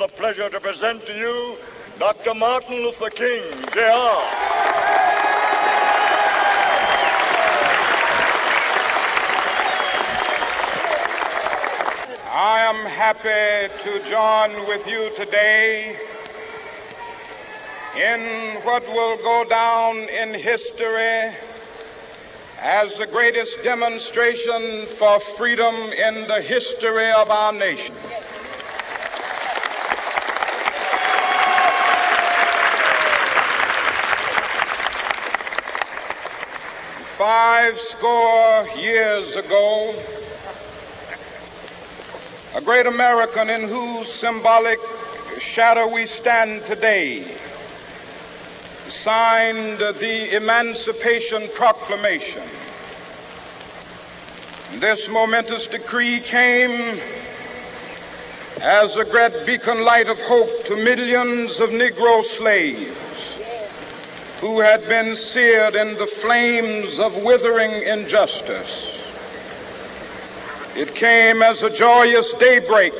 the pleasure to present to you Dr. Martin Luther King, Jr. I am happy to join with you today in what will go down in history as the greatest demonstration for freedom in the history of our nation. Five score years ago, a great American in whose symbolic shadow we stand today signed the Emancipation Proclamation. This momentous decree came as a great beacon light of hope to millions of Negro slaves who had been seared in the flames of withering injustice. It came as a joyous daybreak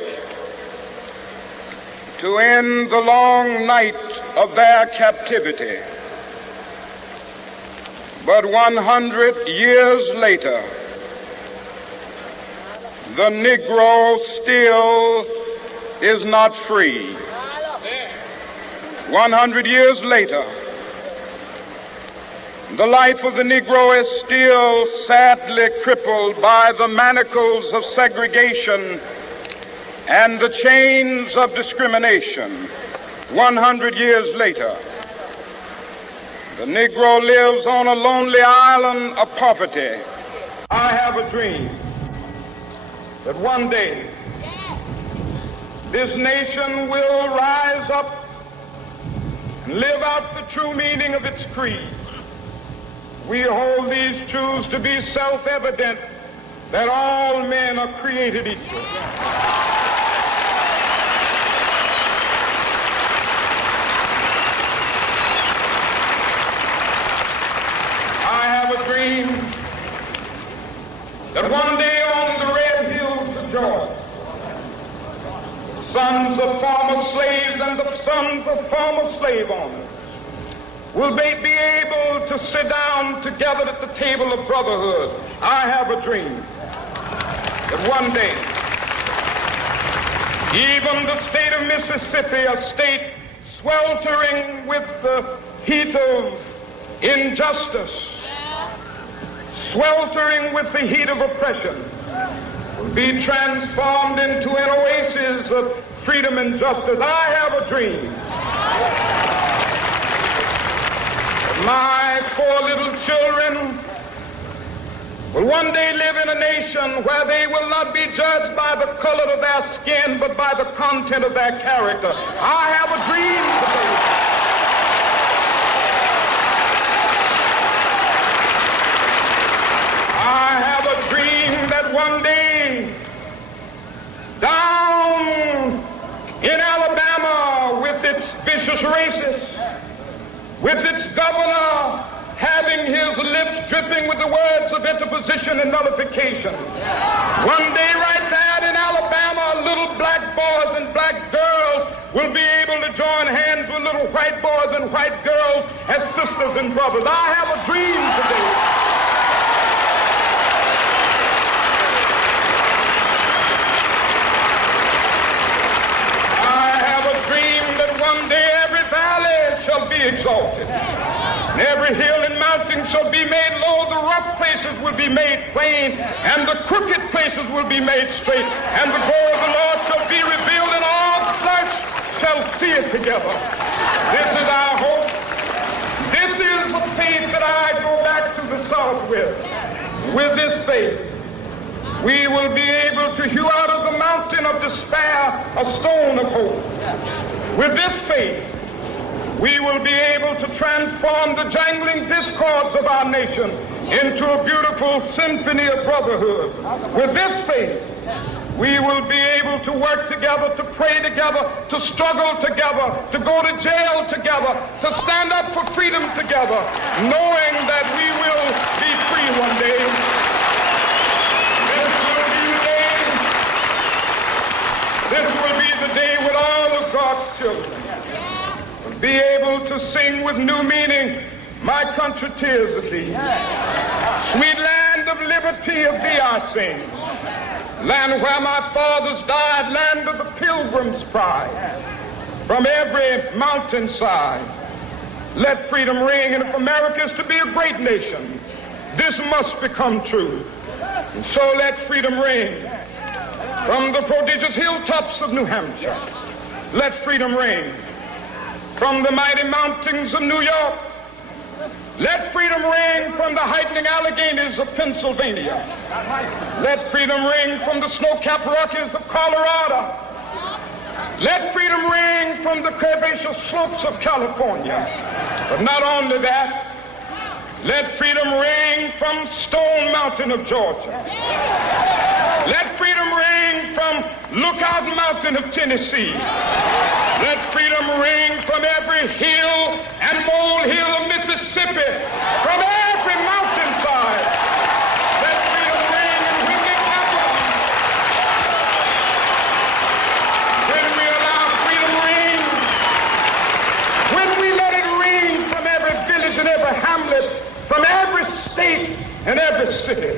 to end the long night of their captivity. But 100 years later, the Negro still is not free. 100 years later, the life of the Negro is still sadly crippled by the manacles of segregation and the chains of discrimination. 100 years later, the Negro lives on a lonely island of poverty. I have a dream that one day this nation will rise up and live out the true meaning of its creed. We hold these truths to be self-evident, that all men are created equal. I have a dream that one day on the red hills of Georgia, the sons of former slaves and the sons of former slave owners will they be able to sit down together at the table of brotherhood. I have a dream that one day, even the state of Mississippi, a state sweltering with the heat of injustice, sweltering with the heat of oppression, will be transformed into an oasis of freedom and justice. I have a dream. My four little children will one day live in a nation where they will not be judged by the color of their skin, but by the content of their character. I have a dream today. I have a dream that one day, down in Alabama, with its vicious racists, with its governor having his lips dripping with the words of interposition and nullification. One day right there in Alabama, little black boys and black girls will be able to join hands with little white boys and white girls as sisters and brothers. I have a dream today. I have a dream that one day every valley shall be exalted, and every hill and mountain shall be made low. The rough places will be made plain, and the crooked places will be made straight, and the glory of the Lord shall be revealed, and all flesh shall see it together. This is our hope. This is the faith that I go back to the South with. With this faith, we will be able to hew out of the mountain of despair a stone of hope. With this faith, we will be able to transform the jangling discords of our nation into a beautiful symphony of brotherhood. With this faith, we will be able to work together, to pray together, to struggle together, to go to jail together, to stand up for freedom together, knowing that we will be free one day. This will be the day when all of God to sing with new meaning, my country, tears of thee. Sweet land of liberty, of thee I sing. Land where my fathers died, land of the pilgrim's pride. From every mountainside, let freedom ring. And if America is to be a great nation, this must become true. And so let freedom ring. From the prodigious hilltops of New Hampshire, let freedom ring. From the mighty mountains of New York, let freedom ring. From the heightening Alleghenies of Pennsylvania, let freedom ring. From the snow-capped Rockies of Colorado, let freedom ring. From the curvaceous slopes of California. But not only that, let freedom ring from Stone Mountain of Georgia. Let freedom ring from Lookout Mountain of Tennessee. Let freedom ring from every hill and molehill of Mississippi, from every mountainside. Let freedom ring. And when it happens, when we allow freedom ring, when we let it ring from every village and every hamlet, from every state and every city,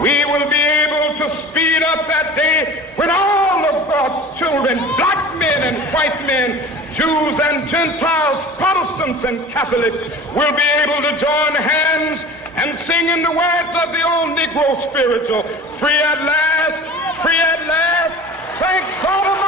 we will be able to speed up that day when all of God's children, black men and white men, Jews and Gentiles, Protestants and Catholics, will be able to join hands and sing in the words of the old Negro spiritual, free at last, thank God